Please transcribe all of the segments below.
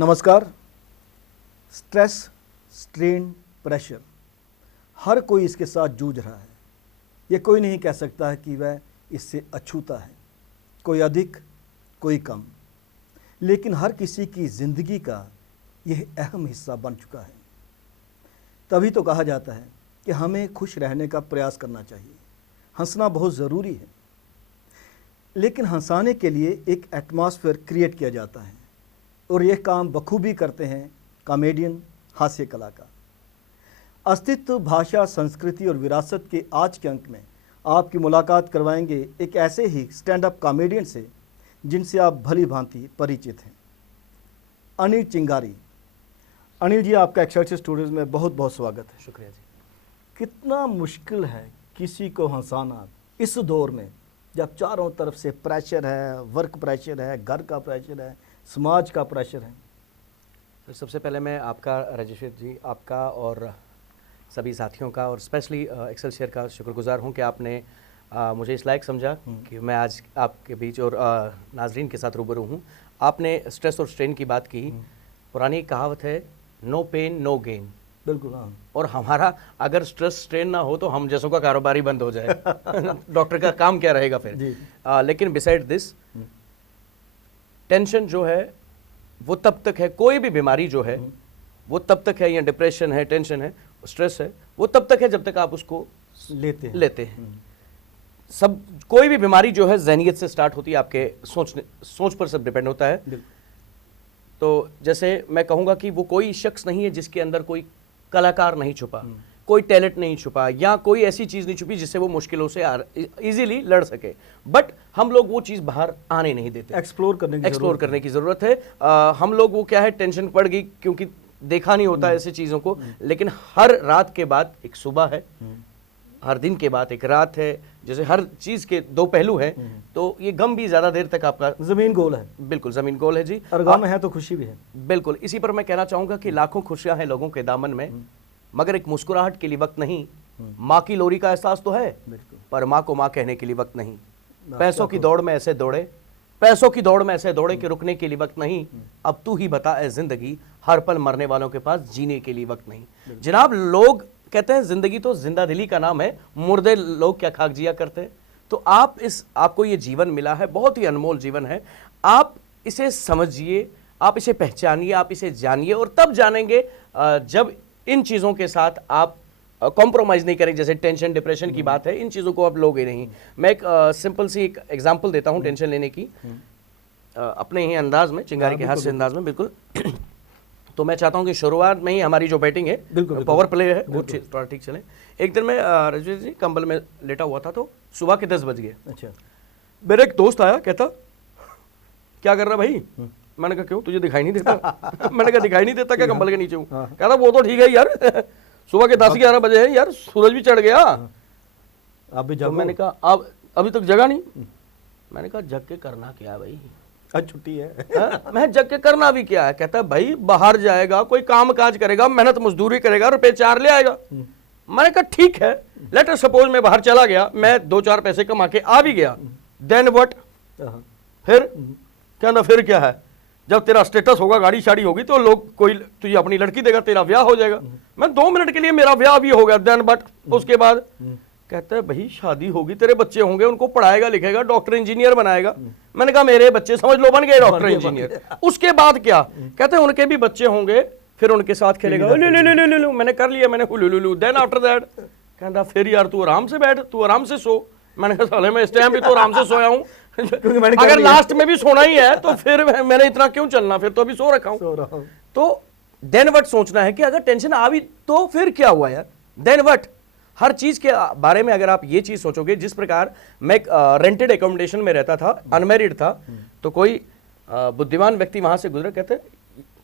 नमस्कार। Stress, strain, pressure, हर कोई इसके साथ जूझ रहा है। ये कोई नहीं कह सकता है कि वह इससे अछूता है, कोई अधिक कोई कम, लेकिन हर किसी की ज़िंदगी का यह अहम हिस्सा बन चुका है। तभी तो कहा जाता है कि हमें खुश रहने का प्रयास करना चाहिए। हंसना बहुत ज़रूरी है, लेकिन हंसाने के लिए एक एटमॉस्फेयर क्रिएट किया जाता है और यह काम बखूबी करते हैं कॉमेडियन, हास्य कलाकार। अस्तित्व, भाषा, संस्कृति और विरासत के आज के अंक में आपकी मुलाकात करवाएंगे एक ऐसे ही स्टैंड अप कॉमेडियन से जिनसे आप भली भांति परिचित हैं, अनिल चिंगारी। अनिल जी, आपका एक्सरसाइज स्टूडियोज में बहुत बहुत स्वागत है। शुक्रिया जी। कितना मुश्किल है किसी को हंसाना इस दौर में, जब चारों तरफ से प्रेशर है, वर्क प्रेशर है, घर का प्रेशर है, समाज का प्रेशर है। तो सबसे पहले मैं आपका, रजत जी, आपका और सभी साथियों का और स्पेशली एक्सेलसियर का शुक्रगुजार हूं कि आपने मुझे इस लायक समझा कि मैं आज आपके बीच और नाजरीन के साथ रूबरू हूं। आपने स्ट्रेस और स्ट्रेन की बात की। पुरानी कहावत है, नो पेन नो गेन। बिल्कुल, हाँ। और हमारा अगर स्ट्रेस स्ट्रेन ना हो तो हम जैसों का कारोबार ही बंद हो जाए। डॉक्टर का काम क्या रहेगा फिर जी। लेकिन बिसाइड दिस, टेंशन जो है वो तब तक है, कोई भी बीमारी जो है वो तब तक है, या डिप्रेशन है, टेंशन है, स्ट्रेस है, वो तब तक है जब तक आप उसको लेते हैं। सब कोई भी बीमारी जो है ज़हनियत से स्टार्ट होती है, आपके सोच पर सब डिपेंड होता है। तो जैसे मैं कहूँगा कि वो कोई शख्स नहीं है जिसके अंदर कोई कलाकार नहीं छुपा, कोई टैलेंट नहीं छुपा, या कोई ऐसी चीज़ नहीं छुपी जिससे वो मुश्किलों से इजीली लड़ सके, बट हम लोग वो चीज़ बाहर आने नहीं देते। एक्सप्लोर करने की ज़रूरत है। हम लोग वो क्या है, टेंशन पड़ गई क्योंकि देखा नहीं होता ऐसी चीज़ों को, लेकिन हर रात के बाद एक सुबह है, हर दिन के बाद एक रात है। जैसे हर चीज़ के दो पहलू हैं, तो ये गम भी ज़्यादा देर तक आपका ज़मीन गोल है। बिल्कुल, ज़मीन गोल है जी। और गम है तो खुशी भी है। बिल्कुल, इसी पर मैं कहना चाहूँगा कि लाखों खुशियाँ हैं लोगों के दामन में, मगर एक मुस्कुराहट के लिए वक्त नहीं। माँ की लोरी का एहसास तो है, पर माँ को माँ कहने के लिए वक्त नहीं। पैसों की दौड़ में ऐसे दौड़े, कि रुकने के लिए वक्त नहीं। अब तू ही बता ए जिंदगी, हर पल मरने वालों के पास जीने के लिए वक्त नहीं। जनाब, लोग कहते हैं जिंदगी तो जिंदा दिली का नाम है, मुर्दे लोग क्या खाक जिया करते। तो आपको ये जीवन मिला है, बहुत ही अनमोल जीवन है। आप इसे समझिए, आप इसे पहचानिए, आप इसे जानिए, और तब जानेंगे जब इन चीज़ों के साथ आप कॉम्प्रोमाइज़ नहीं करेंगे। जैसे टेंशन, डिप्रेशन की बात है, इन चीज़ों को आप लोगे नहीं। मैं एक सिंपल सी एक एग्जांपल देता हूँ टेंशन लेने की, अपने ही अंदाज में, चिंगारी के हाथ से अंदाज में। बिल्कुल। तो मैं चाहता हूँ कि शुरुआत में ही हमारी जो बैटिंग है, पावर प्ले है, वो थोड़ा ठीक चले। एक दिन मैं रजत जी कंबल में लेटा हुआ था, तो सुबह के 10 बज गए। अच्छा। मेरा एक दोस्त आया, कहता क्या कर रहा भाई? मैंने कहा क्यों, तुझे दिखाई नहीं देता? मैंने कहा दिखाई नहीं देता क्या कंबल के नीचे हूँ? कहता वो तो ठीक है यार, सुबह के 10-11 बजे है यार, सूरज भी चढ़ गया। अब भी तो मैंने कहा अब अभी तक जगा नहीं। मैंने कहा जग के करना क्या है भाई, आज छुट्टी है। मैं जग के करना भी क्या है? कहता भाई बाहर जाएगा, कोई काम काज करेगा, मेहनत मजदूरी करेगा, रुपए 4 ले आएगा। मैंने कहा ठीक है, लेट अस सपोज मैं बाहर चला गया, मैं 2-4 पैसे कमा के आ भी गया, देन व्हाट? फिर कहना फिर क्या है, जब तेरा स्टेटस होगा, गाड़ी शाड़ी होगी, तो लोग कोई तुझे अपनी लड़की देगा, तेरा ब्याह हो जाएगा। मैं 2 मिनट के लिए मेरा ब्याह भी हो गया, देन बट उसके बाद कहता है भाई शादी होगी, तेरे बच्चे होंगे, उनको पढ़ाएगा लिखेगा, डॉक्टर इंजीनियर बनाएगा। मैंने कहा मेरे बच्चे समझ लो बन गए डॉक्टर इंजीनियर, उसके बाद क्या? कहते हैं उनके भी बच्चे होंगे, फिर उनके साथ खेलेगा। मैंने कर लिया, मैंने देन आफ्टर दैट कहता फिर यार तू आराम से बैठ, तू आराम से सो। मैंने कहा साले मैं इस टाइम भी तो आराम से सोया हूँ, अगर लास्ट में भी सोना ही है तो फिर मैंने इतना क्यों चलना, फिर तो अभी सो रखा हूं। तो देन व्हाट सोचना है कि अगर टेंशन आ भी तो फिर क्या हुआ यार, देन व्हाट? हर चीज के बारे में अगर आप ये चीज सोचोगे, जिस प्रकार मैं रेंटेड एकोमोडेशन में रहता था, अनमैरिड था, तो कोई बुद्धिमान व्यक्ति वहां से गुजरे, कहते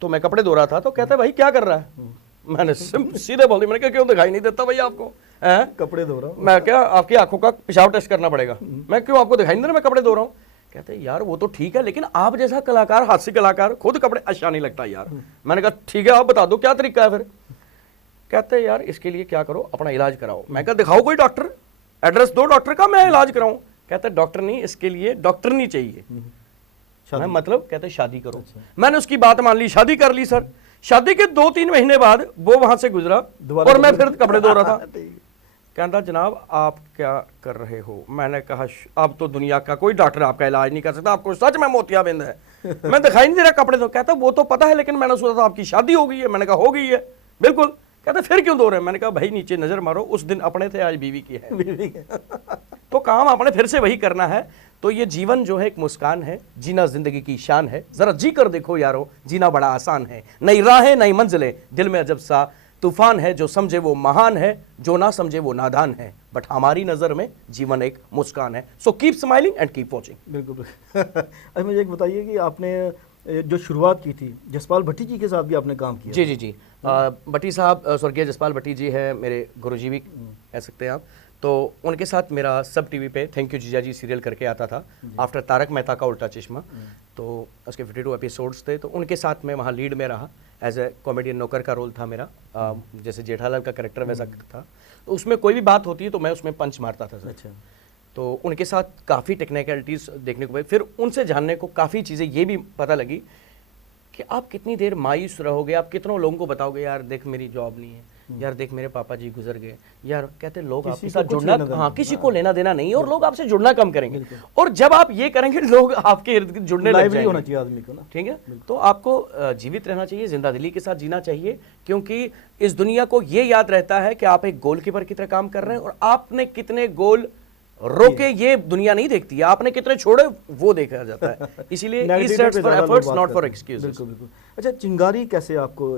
तो मैं कपड़े धो रहा था, तो कहते भाई क्या कर रहा है? मैंने सीधे बोल दिया, मैंने कहा क्यों दिखाई नहीं देता भाई आपको? कपड़े धो रहा हूँ। मैं क्या, आपकी आंखों का पेशाब टेस्ट करना पड़ेगा। मैं क्यों, आपको दिखाई नहीं दे रहा मैं कपड़े धो रहा हूँ? कहते यार वो तो ठीक है, लेकिन आप जैसा कलाकार, हास्य कलाकार, खुद कपड़े अच्छा नहीं लगता यार। मैंने कहा ठीक है, आप बता दो क्या तरीका है फिर? कहते यार इसके लिए क्या करो, अपना इलाज कराओ। मैं कहा दिखाओ कोई डॉक्टर, एड्रेस दो डॉक्टर का, मैं इलाज कराऊं। कहते डॉक्टर नहीं, इसके लिए डॉक्टर नहीं चाहिए। मैं मतलब कहते शादी करो। मैंने उसकी बात मान ली, शादी कर ली सर। शादी के 2-3 महीने बाद वो वहां से गुजरा और मैं फिर कपड़े धो रहा था। कहता जनाब आप क्या कर रहे हो? मैंने कहा अब तो दुनिया का कोई डॉक्टर आपका इलाज नहीं कर सकता, आपको सच में मोतियाबिंद है। मैं दिखाई नहीं दे रहा कपड़े धो। कहता वो तो पता है लेकिन मैंने सोचा था आपकी शादी हो गई है। मैंने कहा हो गई है। बिल्कुल। कहते फिर क्यों धो रहे हैं? मैंने कहा भाई नीचे नजर मारो, उस दिन अपने थे, आज बीवी की है। बीवी के तो काम आपने फिर से वही करना है। तो ये जीवन जो है एक मुस्कान है, जीना जिंदगी की शान है, जरा जी कर देखो यारो, जीना बड़ा आसान है। नई राहें नई मंजिलें, दिल में अजब सा तूफान है, जो समझे वो महान है, जो ना समझे वो नादान है, बट हमारी नजर में जीवन एक मुस्कान है। So keep smiling and keep watching. बिल्कुल। अच्छा मुझे एक बताइए कि आपने जो शुरुआत की थी, जसपाल भट्टी जी के साथ भी आपने काम किया? जी जी जी। भट्टी साहब, स्वर्गीय जसपाल भट्टी जी है मेरे गुरुजी भी कह सकते हैं आप। तो उनके साथ मेरा सब टीवी पे थैंक यू जीजा जी सीरियल करके आता था, आफ्टर तारक मेहता का उल्टा चश्मा। तो उसके 52 एपिसोड्स थे, तो उनके साथ मैं वहाँ लीड में रहा। एज ए कॉमेडियन नौकर का रोल था मेरा, जैसे जेठालाल का कैरेक्टर वैसा था। तो उसमें कोई भी बात होती है तो मैं उसमें पंच मारता था सर। अच्छा। तो उनके साथ काफ़ी टेक्निकलिटीज़ देखने को मिली। फिर उनसे जानने को काफ़ी चीज़ें ये भी पता लगी कि आप कितनी देर मायूस रहोगे, आप कितनों लोगों को बताओगे यार देख मेरी जॉब नहीं है, यार देख मेरे पापा जी गुजर गए, यार कहते लोग आपके साथ जुड़ना, हाँ किसी को लेना देना नहीं है और लोग आपसे जुड़ना कम करेंगे। और जब आप ये करेंगे लोग आपके इर्द गिर्द जुड़ने लग जाएंगे। होना चाहिए आदमी को ना, ठीक है। तो आपको जीवित रहना चाहिए, जिंदा दिली के साथ जीना चाहिए, क्योंकि इस दुनिया को ये याद रहता है कि आप एक गोलकीपर की तरह काम कर रहे हैं और आपने कितने गोल रोके ये दुनिया नहीं देखती है, आपने कितने छोड़े वो देखा जाता है। इसीलिए नॉट फॉर एक्सक्यूज। बिल्कुल बिल्कुल। अच्छा चिंगारी कैसे आपको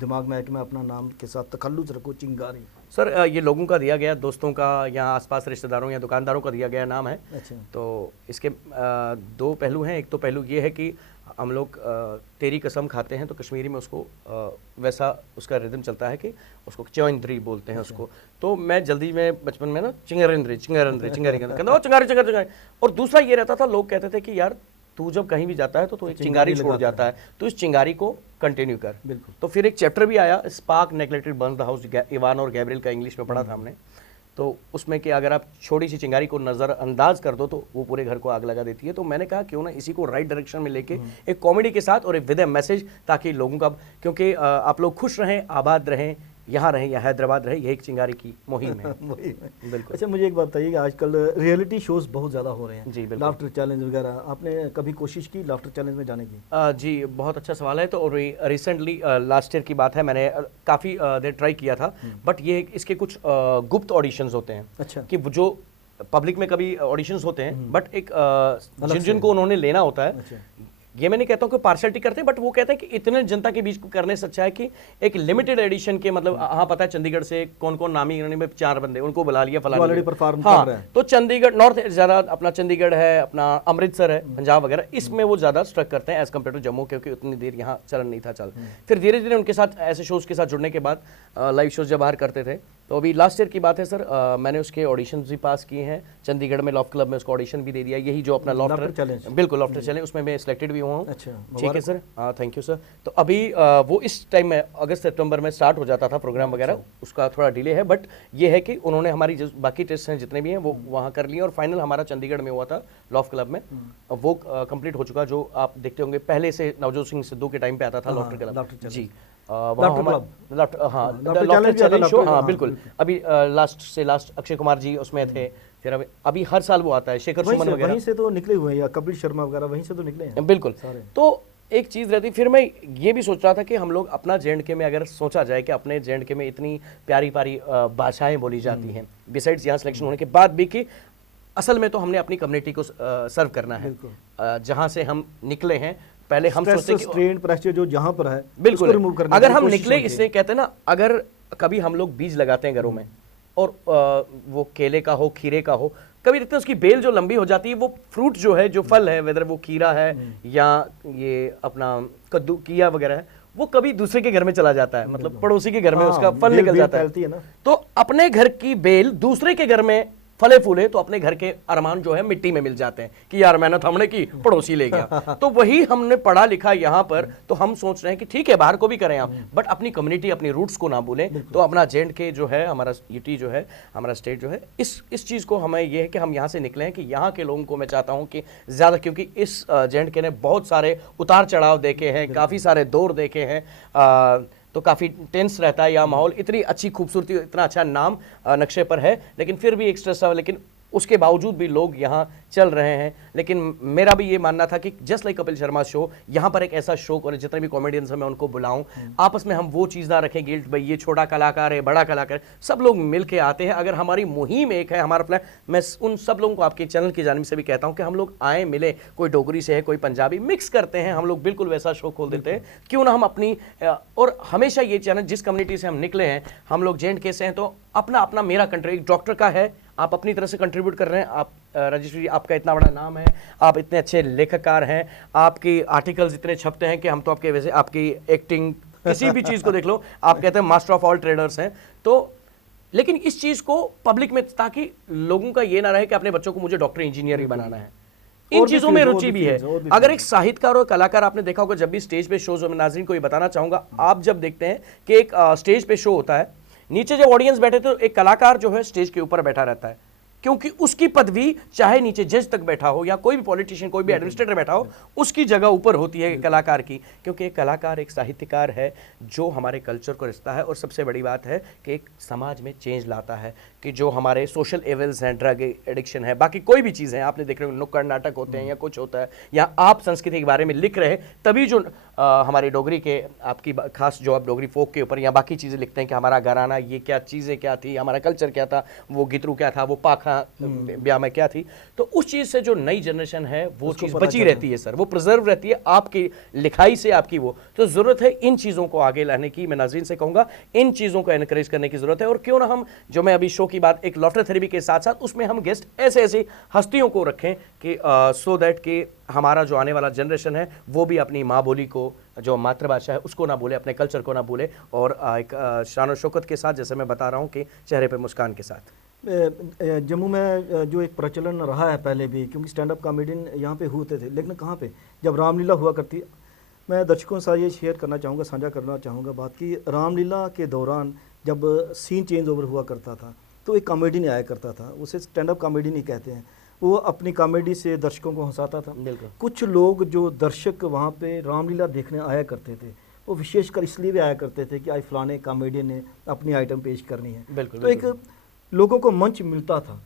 दिमाग में है कि मैं अपना नाम के साथ तखल्लुस रखूं चिंगारी? सर ये लोगों का दिया गया, दोस्तों का या आसपास रिश्तेदारों या दुकानदारों का दिया गया नाम है। अच्छा। तो इसके 2 पहलू हैं। एक तो पहलू ये है कि हम लोग तेरी कसम खाते हैं तो कश्मीरी में उसको वैसा उसका रिदम चलता है कि उसको चौंद्री बोलते हैं उसको। तो मैं जल्दी में बचपन में ना चिंगारी कहता चिंगारी। और दूसरा ये रहता था, लोग कहते थे कि यार तू जब कहीं भी जाता है तो तू एक चिंगारी छोड़ जाता है, तो इस चिंगारी को कंटिन्यू कर। बिल्कुल। तो फिर एक चैप्टर भी आया, spark neglected Burns the house, Ivan और गैब्रिएल का इंग्लिश में पढ़ा था हमने। तो उसमें कि अगर आप छोटी सी चिंगारी को नज़रअंदाज कर दो तो वो पूरे घर को आग लगा देती है। तो मैंने कहा क्यों ना इसी को राइट डायरेक्शन में लेके एक कॉमेडी के साथ और एक विद ए मैसेज, ताकि लोगों का, क्योंकि आप लोग खुश रहें, आबाद रहें, यहाँ रहें या हैदराबाद रहें, यही एक चिंगारी की मुहिम है। बिल्कुल। अच्छा मुझे एक बात बताइए कि आजकल रियलिटी शोज बहुत ज़्यादा हो रहे हैं। जी बिल्कुल। लाफ्टर चैलेंज वगैरह, आपने कभी कोशिश की लाफ्टर चैलेंज में जाने की? जी बहुत अच्छा सवाल है। तो रिसेंटली लास्ट ईयर की बात है, मैंने काफ़ी देर ट्राई किया था, बट ये इसके कुछ गुप्त ऑडिशंस होते हैं। अच्छा। कि जो पब्लिक में कभी ऑडिशंस होते हैं, बट एक जिनको उन्होंने लेना होता है। अच्छा। ये मैं नहीं कहता हूँ कि पार्शलिटी करते हैं, बट वो कहते हैं कि इतने जनता के बीच को करने से अच्छा है कि एक लिमिटेड एडिशन के, मतलब हाँ पता है चंडीगढ़ से कौन कौन नामी में 4 बंदे उनको बुला लिया फलानी, हाँ तो चंडीगढ़ नॉर्थ ज़्यादा, अपना चंडीगढ़ है, अपना अमृतसर है, पंजाब वगैरह, इसमें वो ज़्यादा स्ट्रक करते हैं एज कम्पेयर टू जम्मू, क्योंकि उतनी देर यहाँ चलन नहीं था चल। फिर धीरे धीरे उनके साथ ऐसे शोज़ के साथ जुड़ने के बाद लाइव शोज़ जब बाहर करते थे, तो अभी लास्ट ईयर की बात है सर, मैंने उसके ऑडिशन भी पास किए हैं। चंडीगढ़ में लॉफ्ट क्लब में उसको ऑडिशन भी दे दिया, यही जो अपना लॉफ्टर चैलेंज, बिल्कुल लॉफ्टर चैलेंज, उसमें मैं सिलेक्टेड भी हुआ हूँ। अच्छा ठीक है सर, हाँ थैंक यू सर। तो अभी वो इस टाइम में अगस्त सितंबर में स्टार्ट हो जाता था प्रोग्राम वगैरह, उसका थोड़ा डिले है, बट ये है कि उन्होंने हमारी जो बाकी टेस्ट हैं जितने भी हैं वो वहाँ कर लिए, और फाइनल हमारा चंडीगढ़ में हुआ था लॉफ्ट क्लब में, वो कंप्लीट हो चुका, जो आप देखते होंगे पहले से नवजोत सिंह सिद्धू के टाइम पे आता था लॉफ्टर क्लब जी, हाँ बिल्कुल। अभी लास्ट अक्षय कुमार जी उसमें थे, फिर अभी हर साल वो आता है, शेखर सुमन वगैरह वहीं से तो निकले हुए हैं, या कपिल शर्मा वगैरह वहीं से तो निकले हैं। बिल्कुल। तो एक चीज़ रहती, फिर मैं ये भी सोच रहा था कि हम लोग अपना जे.एंड.के में अगर सोचा जाए कि अपने जे.एंड.के में इतनी प्यारी प्यारी भाषाएं बोली जाती हैं, बिसाइड्स यहाँ सिलेक्शन होने के बाद भी, कि असल में तो हमने अपनी कम्युनिटी को सर्व करना है, जहाँ से हम निकले हैं। पहले हम सोचते हैं स्ट्रेन प्रेशर जो जहाँ पर है बिल्कुल रिमूव करना, अगर हम निकले, इसलिए कहते हैं ना, अगर कभी हम लोग बीज लगाते हैं घरों में, और वो केले का हो, खीरे का हो, कभी देखते हैं उसकी बेल जो लंबी हो जाती है, वो फ्रूट जो है, जो फल है, वेदर वो खीरा है या ये अपना कद्दू किया वगैरह है, वो कभी दूसरे के घर में चला जाता है, मतलब पड़ोसी के घर में उसका फल निकल जाता है। तो अपने घर की बेल दूसरे के घर में फले फूले तो अपने घर के अरमान जो है मिट्टी में मिल जाते हैं कि यार मेहनत हमने की, पड़ोसी ले गया। तो वही हमने पढ़ा लिखा यहाँ पर, तो हम सोच रहे हैं कि ठीक है बाहर को भी करें आप, बट अपनी कम्युनिटी, अपनी रूट्स को ना भूलें। तो अपना J&K जो है, हमारा यूटी जो है, हमारा स्टेट जो है, इस चीज़ को हमें ये है कि हम यहाँ से निकले हैं कि यहाँ के लोगों को मैं चाहता हूँ कि ज़्यादा, क्योंकि इस J&K ने बहुत सारे उतार चढ़ाव देखे हैं, काफ़ी सारे दौर देखे हैं, तो काफ़ी टेंस रहता है यह माहौल। इतनी अच्छी खूबसूरती, इतना अच्छा नाम नक्शे पर है, लेकिन फिर भी एक स्ट्रेस है, लेकिन उसके बावजूद भी लोग यहाँ चल रहे हैं। लेकिन मेरा भी ये मानना था कि just like Kapil Sharma show, यहाँ पर एक ऐसा शो करें जितने भी कॉमेडियंस हैं मैं उनको बुलाऊं, आपस में हम वो चीज़ ना रखें गिल्ट, भाई ये छोटा कलाकार है, बड़ा कलाकार है, सब लोग मिल के आते हैं। अगर हमारी मुहिम एक है, हमारा प्लान, मैं उन सब लोगों को आपके चैनल की जानिब से भी कहता हूँ कि हम लोग आए, मिले, कोई डोगरी से है, कोई पंजाबी, मिक्स करते हैं हम लोग, बिल्कुल वैसा शो खोल देते हैं। क्यों ना हम अपनी, और हमेशा ये चैनल, जिस कम्युनिटी से हम निकले हैं, हम लोग J&K से हैं, तो अपना अपना, मेरा कंट्री एक डॉक्टर का है, आप अपनी तरह से कंट्रीब्यूट कर रहे हैं। आप राजेश जी, आपका इतना बड़ा नाम है, आप इतने अच्छे लेखककार हैं, आपकी आर्टिकल्स इतने छपते हैं कि हम तो आपके वैसे, आपकी एक्टिंग, किसी भी चीज़ को देख लो, आप कहते हैं मास्टर ऑफ ऑल ट्रेडर्स हैं। तो लेकिन इस चीज़ को पब्लिक में, ताकि लोगों का ये ना रहे कि अपने बच्चों को मुझे डॉक्टर इंजीनियर ही बनाना है, इन चीजों में रुचि भी है। अगर एक साहित्यकार और कलाकार, आपने देखा होगा जब भी स्टेज पे शोज, मैं नाज़रीन को ये बताना चाहूंगा, आप जब देखते हैं कि एक स्टेज पे शो होता है, नीचे जब ऑडियंस बैठे तो एक कलाकार जो है स्टेज के ऊपर बैठा रहता है, क्योंकि उसकी पदवी चाहे नीचे जज तक बैठा हो या कोई भी पॉलिटिशियन, कोई भी एडमिनिस्ट्रेटर बैठा हो, उसकी जगह ऊपर होती है कलाकार की, क्योंकि एक कलाकार एक साहित्यकार है जो हमारे कल्चर को रिश्ता है। और सबसे बड़ी बात है कि एक समाज में चेंज लाता है, कि जो हमारे सोशल एवल्स हैं, ड्रग एडिक्शन है, बाकी कोई भी चीज़ है, आपने देख रहे हो नुक्कड़ नाटक होते हैं या कुछ होता है, या आप संस्कृति के बारे में लिख रहे हैं, तभी जो हमारी डोगरी के, आपकी खास जो आप डोगरी फोक के ऊपर या बाकी चीज़ें लिखते हैं कि हमारा घराना, ये क्या चीज़ें क्या थी, हमारा कल्चर क्या था, वो गितरू क्या था, वो पाखा ब्याह में क्या थी, तो उस चीज़ से जो नई जनरेशन है वो चीज़ बची रहती है सर, वो प्रिजर्व रहती है आपकी लिखाई से, आपकी वो। तो ज़रूरत है इन चीज़ों को आगे लाने की, मैं नाज़रीन से कहूँगा इन चीज़ों को एनकरेज करने की ज़रूरत है। और क्यों ना हम, जो मैं अभी शो की बात, एक लॉफ्टर थेरेपी के साथ साथ उसमें हम गेस्ट ऐसे ऐसी हस्तियों को रखें कि सो दैट कि हमारा जो आने वाला जनरेशन है वो भी अपनी माँ बोली को, जो मातृभाषा है, उसको ना भूले, अपने कल्चर को ना भूले, और एक शान और शौकत के साथ, जैसे मैं बता रहा हूँ कि चेहरे पे मुस्कान के साथ। जम्मू में जो एक प्रचलन रहा है पहले भी, क्योंकि स्टैंड अप कॉमेडियन यहाँ पे होते थे, लेकिन कहाँ पे, जब रामलीला हुआ करती, मैं दर्शकों के साथ ये शेयर करना चाहूँगा, साझा करना चाहूँगा बात की, रामलीला के दौरान जब सीन चेंज ओवर हुआ करता था तो एक कॉमेडियन आया करता था, उसे स्टैंड अप कॉमेडियन ही कहते हैं, वो अपनी कॉमेडी से दर्शकों को हंसाता था। कुछ लोग जो दर्शक वहाँ पे रामलीला देखने आया करते थे, वो विशेषकर इसलिए भी आया करते थे कि आज फलाने कॉमेडियन ने अपनी आइटम पेश करनी है। तो एक लोगों को मंच मिलता था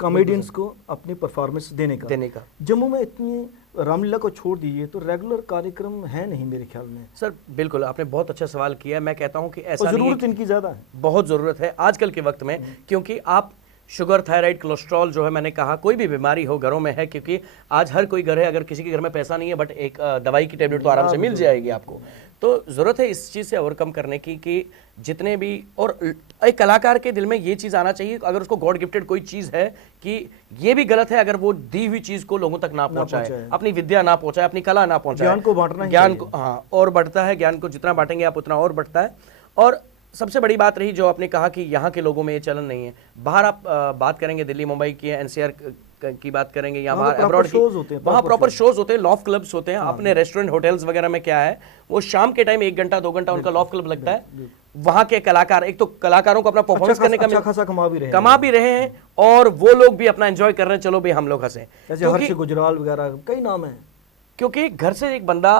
कॉमेडियंस को अपनी परफॉर्मेंस देने का। जम्मू में इतनी, रामलीला को छोड़ दीजिए तो रेगुलर कार्यक्रम है नहीं मेरे ख्याल में। सर बिल्कुल, आपने बहुत अच्छा सवाल किया। मैं कहता हूं कि ऐसा ज़रूरत इनकी ज़्यादा है, बहुत ज़रूरत है आजकल के वक्त में, क्योंकि आप शुगर, थायराइड, कोलेस्ट्रॉल जो है, मैंने कहा कोई भी बीमारी हो घरों में है, क्योंकि आज हर कोई घर है, अगर किसी के घर में पैसा नहीं है बट एक दवाई की टेबलेट तो आराम से मिल जाएगी आपको। तो ज़रूरत है इस चीज़ से ओवरकम करने की, कि जितने भी, और एक कलाकार के दिल में ये चीज़ आना चाहिए, अगर उसको गॉड गिफ्टेड कोई चीज़ है, कि ये भी गलत है अगर वो दी हुई चीज़ को लोगों तक ना पहुंचाए, अपनी विद्या ना पहुंचाए, अपनी कला ना पहुंचाए, ज्ञान को बांटना, ज्ञान को, हाँ, और बढ़ता है, ज्ञान को जितना बांटेंगे आप उतना और बढ़ता है। और सबसे बड़ी बात रही जो आपने कहा कि यहाँ के लोगों में ये चलन नहीं है, बाहर आप बात करेंगे दिल्ली मुंबई की, एनसीआर की बात करेंगे, या बाहर अब्रॉड की, वहाँ प्रॉपर शोज होते हैं, लॉफ क्लब्स होते हैं। अपने रेस्टोरेंट, होटल्स वगैरह में क्या है, वो शाम के टाइम 1 घंटा 2 घंटा उनका लॉफ क्लब लगता है। वहाँ के कलाकार, एक तो कलाकारों को अपना परफॉर्मेंस करने का खासा कमा भी रहे हैं, और वो लोग भी अपना एंजॉय कर रहे हैं, चलो भाई हम लोग हंसे। हर्ष गुजराल वगैरह कई नाम है। क्योंकि घर से एक बंदा,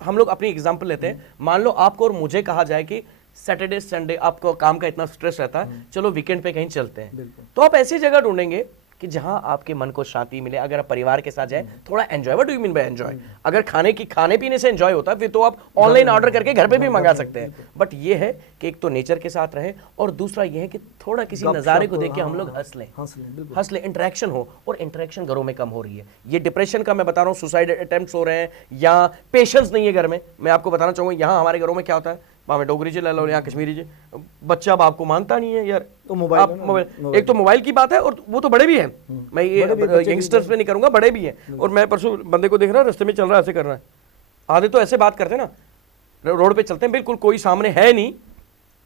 हम लोग अपनी एग्जाम्पल लेते हैं, मान लो आपको और मुझे कहा जाए कि सैटरडे संडे आपको काम का इतना स्ट्रेस रहता है, चलो वीकेंड पे कहीं चलते हैं, तो आप ऐसी जगह ढूंढेंगे कि जहां आपके मन को शांति मिले। अगर आप परिवार के साथ जाए, थोड़ा enjoy, what do you mean by enjoy? अगर खाने पीने से एंजॉय होता है, फिर तो आप ऑनलाइन ऑर्डर करके घर पे भी मंगा सकते हैं। बट ये है कि एक तो नेचर के साथ रहे, और दूसरा ये है कि थोड़ा किसी नज़ारे को देख के हम लोग हंस लें, इंटरेक्शन हो, और इंटरेक्शन घरों में कम हो रही है। ये डिप्रेशन का मैं बता रहा हूँ, सुसाइड अटेम्प्ट्स हो रहे हैं, या पेशेंस नहीं है घर में। मैं आपको बताना चाहूँगा, यहाँ हमारे घरों में क्या होता है, वहाँ में डोगरी जी ले लो, यहाँ कश्मीरी जी, बच्चा बाप को मानता नहीं है यार, तो मोबाइल, एक तो मोबाइल की बात है, और वो तो बड़े भी हैं, मैं ये यंगस्टर्स पे नहीं करूंगा, बड़े भी हैं। और मैं परसों बंदे को देख रहा, रास्ते में चल रहा है, ऐसे कर रहा है, आधे तो ऐसे बात करते हैं ना, रोड पे चलते हैं, बिल्कुल कोई सामने है नहीं,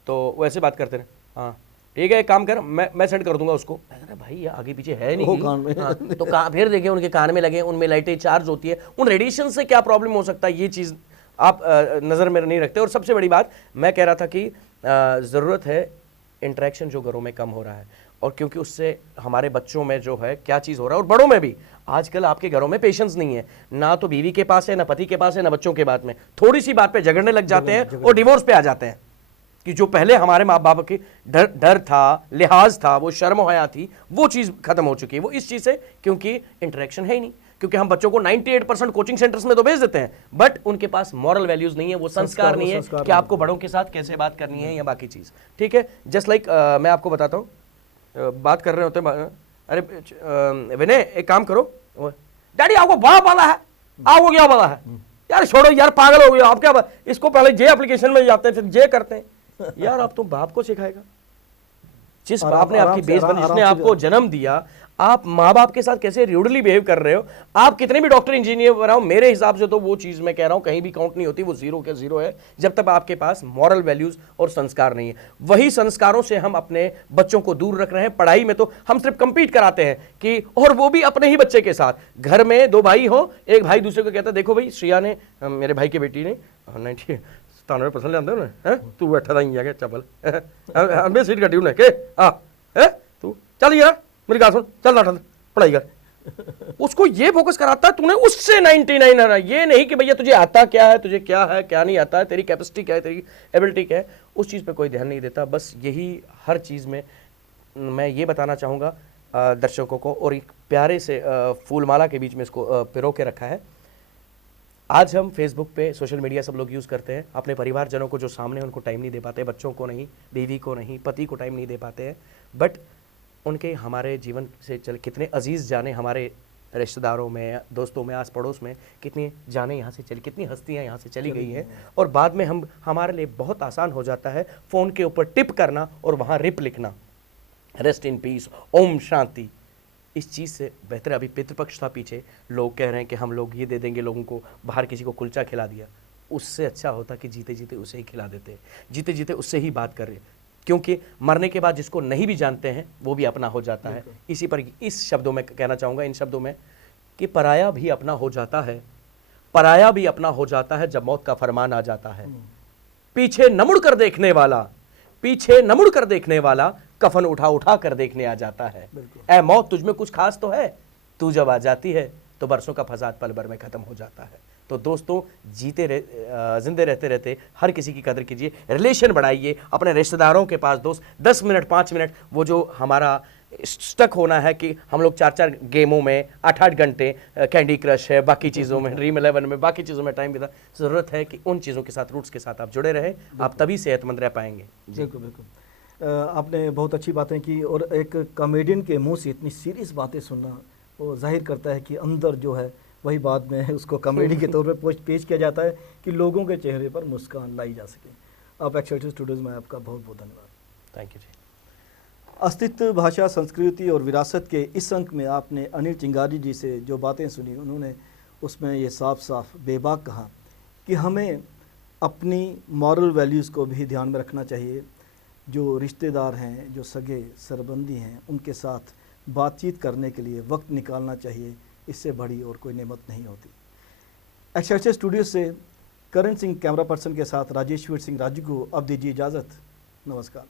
तो वो ऐसे बात करते हैं, हाँ ठीक है, एक काम कर, मैं सेंड कर दूंगा उसको। अरे भाई ये आगे पीछे है नहीं, कान में। हाँ, तो फिर देखें उनके कान में लगे, उनमें लाइटें चार्ज होती है, उन रेडिएशन से क्या प्रॉब्लम हो सकता है, ये चीज़ आप नज़र में नहीं रखते। और सबसे बड़ी बात मैं कह रहा था कि ज़रूरत है इंटरेक्शन जो घरों में कम हो रहा है, और क्योंकि उससे हमारे बच्चों में जो है क्या चीज़ हो रहा है, और बड़ों में भी आजकल आपके घरों में पेशेंस नहीं है, ना तो बीवी के पास है, ना पति के पास है, ना बच्चों के बात में, थोड़ी सी बात पे झगड़ने लग जाते हैं और डिवोर्स पे आ जाते हैं। कि जो पहले हमारे माँ बाप की डर था, लिहाज था, वो शर्म हया थी, वो चीज़ खत्म हो चुकी है। वो इस चीज़ से क्योंकि इंटरेक्शन है ही नहीं, क्योंकि हम बच्चों को 98% कोचिंग सेंटर्स में तो भेज देते हैं, बट उनके पास मॉरल वैल्यूज नहीं है, वो संस्कार नहीं है कि आपको बड़ों के साथ कैसे बात करनी है या बाकी चीज़। ठीक है, जस्ट लाइक मैं आपको बताता हूँ, बात कर रहे होते हैं, अरे विनय एक काम करो, डैडी आपको बड़ा वाला है, आपको क्या वाला है यार, छोड़ो यार, पागल हो गया आप, क्या इसको पहले जे एप्लीकेशन में जाते हैं फिर जे करते हैं यार। आप तो बाप को सिखाएगा, जिस बाप ने आपकी बेस बनी, जिसने आपको जन्म दिया, आप माँ बाप के साथ कैसे रूडली बिहेव कर रहे हो। आप कितने भी डॉक्टर इंजीनियर बनाओ, मेरे हिसाब से तो वो चीज मैं कह रहा हूं कहीं भी काउंट नहीं होती, वो जीरो के जीरो है, जब तक आपके पास मॉरल वैल्यूज और संस्कार नहीं है। वही संस्कारों से हम अपने बच्चों को दूर रख रहे हैं। पढ़ाई में तो हम सिर्फ कंपीट कराते हैं कि, और वो भी अपने ही बच्चे के साथ। घर में दो भाई हो, एक भाई दूसरे को कहता है देखो भाई श्रेया ने, मेरे भाई की बेटी ने 97% ले आते हो ना, तू बैठा था यहाँ चपल हमें सीट कटी उन्हें के तू चल यार मेरी बात सुन, चल नाटक पढ़ाई कर। उसको ये फोकस कराता है तूने उससे 99 है, ये नहीं कि भैया तुझे आता क्या है, तुझे क्या है क्या नहीं आता है, तेरी कैपेसिटी क्या है, तेरी एबिलिटी क्या है, उस चीज़ पे कोई ध्यान नहीं देता। बस यही हर चीज़ में मैं ये बताना चाहूँगा दर्शकों को, और एक प्यारे से फूलमाला के बीच में इसको पिरो के रखा है। आज हम फेसबुक पे, सोशल मीडिया सब लोग यूज़ करते हैं, अपने परिवारजनों को जो सामने उनको टाइम नहीं दे पाते, बच्चों को नहीं, बीवी को नहीं, पति को टाइम नहीं दे पाते हैं, बट उनके हमारे जीवन से चल कितने अजीज़ जाने, हमारे रिश्तेदारों में, दोस्तों में, आस पड़ोस में कितनी जाने यहाँ से चली, कितनी हस्तियाँ यहाँ से चली गई हैं, और बाद में हम हमारे लिए बहुत आसान हो जाता है फ़ोन के ऊपर टिप करना और वहाँ रिप लिखना, rest in peace, Om Shanti. इस चीज़ से बेहतर, अभी पितृपक्ष था पीछे, लोग कह रहे हैं कि हम लोग ये दे देंगे लोगों को, बाहर किसी को कुलचा खिला दिया, उससे अच्छा होता कि जीते जीते उसे ही खिला देते, जीते जीते उससे ही बात कर रहे, क्योंकि मरने के बाद जिसको नहीं भी जानते हैं वो भी अपना हो जाता है। इसी पर इस शब्दों में कहना चाहूँगा, इन शब्दों में, कि पराया भी अपना हो जाता है, पराया भी अपना हो जाता है जब मौत का फरमान आ जाता है। पीछे न मुड़ कर देखने वाला, पीछे न मुड़ कर देखने वाला कफन उठा उठा कर देखने आ जाता है। ऐ मौत तुझमें कुछ खास तो है, तू जब आ जाती है तो बरसों का फसाद पल भर में खत्म हो जाता है। तो दोस्तों, जिंदे रहते रहते हर किसी की कदर कीजिए, रिलेशन बढ़ाइए, अपने रिश्तेदारों के पास दोस्त 10 मिनट 5 मिनट, वो जो हमारा स्टक होना है कि हम लोग 4-4 गेमों में 8-8 घंटे, कैंडी क्रश है, बाकी चीज़ों में, ड्रीम 11 में, बाकी चीज़ों में टाइम बिता, ज़रूरत है कि उन चीज़ों के साथ, रूट्स के साथ आप जुड़े रहें, आप तभी सेहतमंद रह पाएंगे। बिल्कुल बिल्कुल, आपने बहुत अच्छी बातें की, और एक कॉमेडियन के मुंह से इतनी सीरियस बातें सुनना वो जाहिर करता है कि अंदर जो है वही बाद में उसको कॉमेडी के तौर पर पेश किया जाता है कि लोगों के चेहरे पर मुस्कान लाई जा सके। आप एक्सएलटी स्टूडियोज़ में आपका बहुत बहुत धन्यवाद। थैंक यू जी। अस्तित्व, भाषा, संस्कृति और विरासत के इस अंक में आपने अनिल चिंगारी जी से जो बातें सुनी, उन्होंने उसमें ये साफ साफ बेबाक कहा कि हमें अपनी मॉरल वैल्यूज़ को भी ध्यान में रखना चाहिए। जो रिश्तेदार हैं, जो सगे सरबंदी हैं, उनके साथ बातचीत करने के लिए वक्त निकालना चाहिए, इससे बड़ी और कोई नेमत नहीं होती। एक्सएलटी स्टूडियो से करण सिंह कैमरा पर्सन के साथ राजेश्वर सिंह राजू को अब दीजिए इजाज़त। नमस्कार।